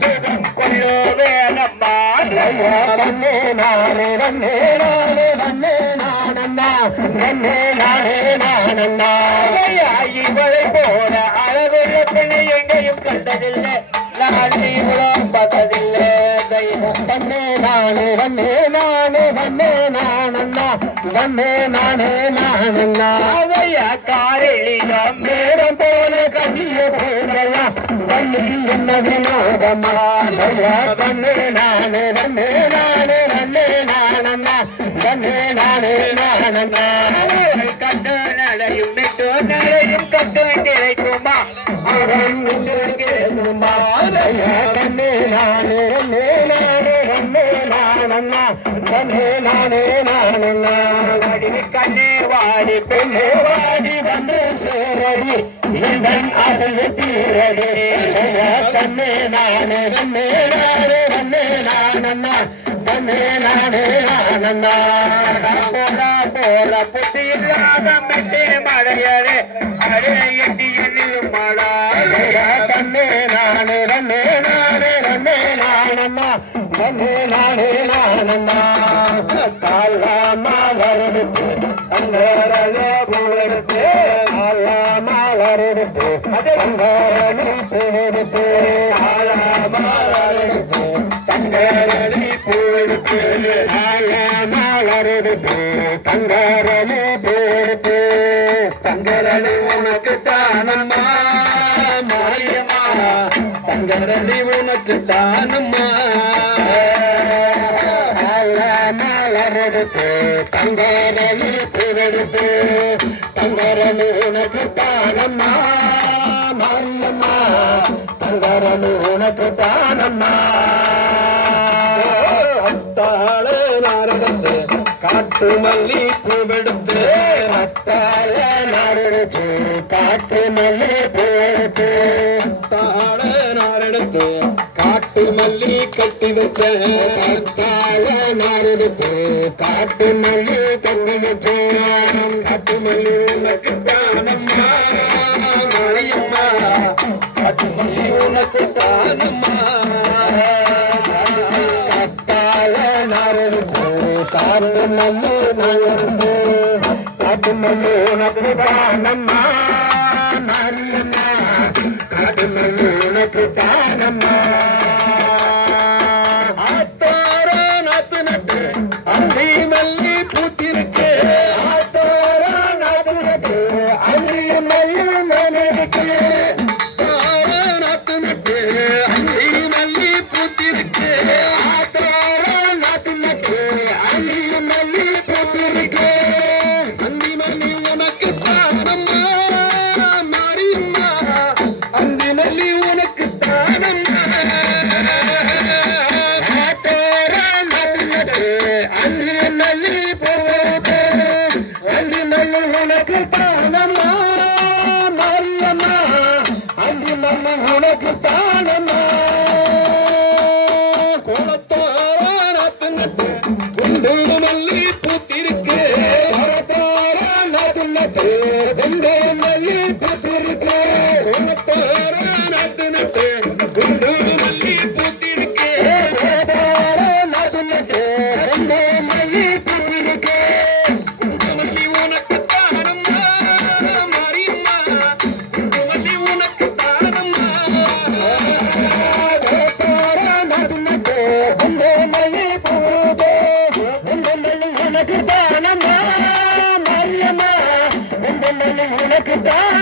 சுகம் கொள்ளோ வேணம்மா வண்ணே நானே வண்ணே நானே வண்ணே நானண்ணா வண்ணே நானே நானண்ணா இவளை போல அழகுள்ள பெண்ணை எங்கேயும் கண்டதில்லை நான் இவ்வளவு பார்த்ததில்லை வண்ணே நானே வண்ணே நானே வண்ணே நானண்ணா வண்ணே நானே நானண்ணா அவையா காரிலிடம் நேரம் போல கண்ணிய போலையா வண்ணி என்ன வினோதமா வண்ணே நானே வண்ணே நானே வண்ணே நானண்ணா வண்ணே நானே நானண்ணா கண்டு நடையும் விட்டு நடையும் கண்டு கிடைக்குமா அவன் கேளுமா கண்ணே நானே வண்ணே நானே வண்ணே நானண்ணா வண்ணே நானே நானண்ணா கண்ணே வாடி பெண்ணே வாடி வந்து சேரடி எந்தன் ஆசையை தீரடி கண்ணே நானே வண்ணே நானே வண்ணே நானண்ணா வண்ணே நானே நானண்ணா போல போல புத்தி இல்லாத மெட்டே மழையரே அடே எட்டி எண்ணியும் மழா கண்ணே நானே வண்ணே நானே வண்ணே நானண்ணா வண்ணே நானே நானண்ணா காலாமா வருடுத்து அங்கரலே பூவெடுத்து காலாமா வருடுத்து அங்கரணி பூவெடுத்து காலாமா வருடுத்து தங்கரணி பூவெடுத்து காலாமா வருடுத்து தங்கரணி பூவெடுத்து தங்கரணி உனக்கு தானம்மா மாரியம்மா தங்கரணி உனக்கு தானம்மா மலரெடுத்து தங்கரணி பூவெடுத்து தங்கரணி உனக்கு தானம்மா மாரியம்மா தங்கரணி உனக்கு தானம்மா அத்தாளே நாரதத்து காட்டு மல்லி பூவெடுத்து அத்தாளே நாரடிச்சு காட்டு மல்லி பூவெடுத்து அத்தாளே நாரெடுத்து காட்டு மல்லி கட்டி வச்ச அத்தாளே நாரெடுத்து காட்டு மல்லி கட்டி வச்ச காட்டு மல்லி உனக்கு தானம்மா மாரியம்மா காட்டு மல்லி உனக்கு தானம்மா காட்டு மல்லி நாயருந்து காட்டு மல்லி உனக்கு தானம்மா மாரியம்மா காட்டு மல்லி உனக்கு தானம்மா ஆத்தார நாத்து நட்டு அந்தி மல்லி பூத்திருக்கு ஆத்தார நாத்து நட்டு அந்தி மல்லி நனைக்கு நாத்து நட்டு அந்தி மல்லி பூத்திருக்கு ஆத்தார நாத்து நட்டு அந்தி மல்லி பூத்திருக்கு அந்தி மல்லி உனக்கு தானம்மா மாரியம்மா அந்தி மல்லி உனக்கு தானம்மா ஆத்தார நாத்து நட்டு அந்தி மல்லி பூத்து அந்தி மல்லி உனக்கு தானம்மா மாரியம்மா அந்தி மல்லி உனக்கு தானம்மா கோலத்தார நாத்து நட்டு குண்டு மல்லி பூத்திருக்கு கோலத்தார நாத்து நட்டு குண்டு மல்லி பூத்திருக்கு கோலத்தார நாத்து நட்டு குண்டு மல்லி பூத்திருக்கு கோலத்தார நாத்து நட்டு குண்டு மல்லி பூத்திருக்கு குண்டு மல்லி உனக்கு தானம்மா மாரியம்மா குண்டு மல்லி உனக்கு தானம்மா கோலத்தார நாத்து நட்டு குண்டு மல்லி பூத்து குண்டு மல்லி உனக்கு தானம்மா மாரியம்மா குண்டு மல்லி உனக்கு தானம்மா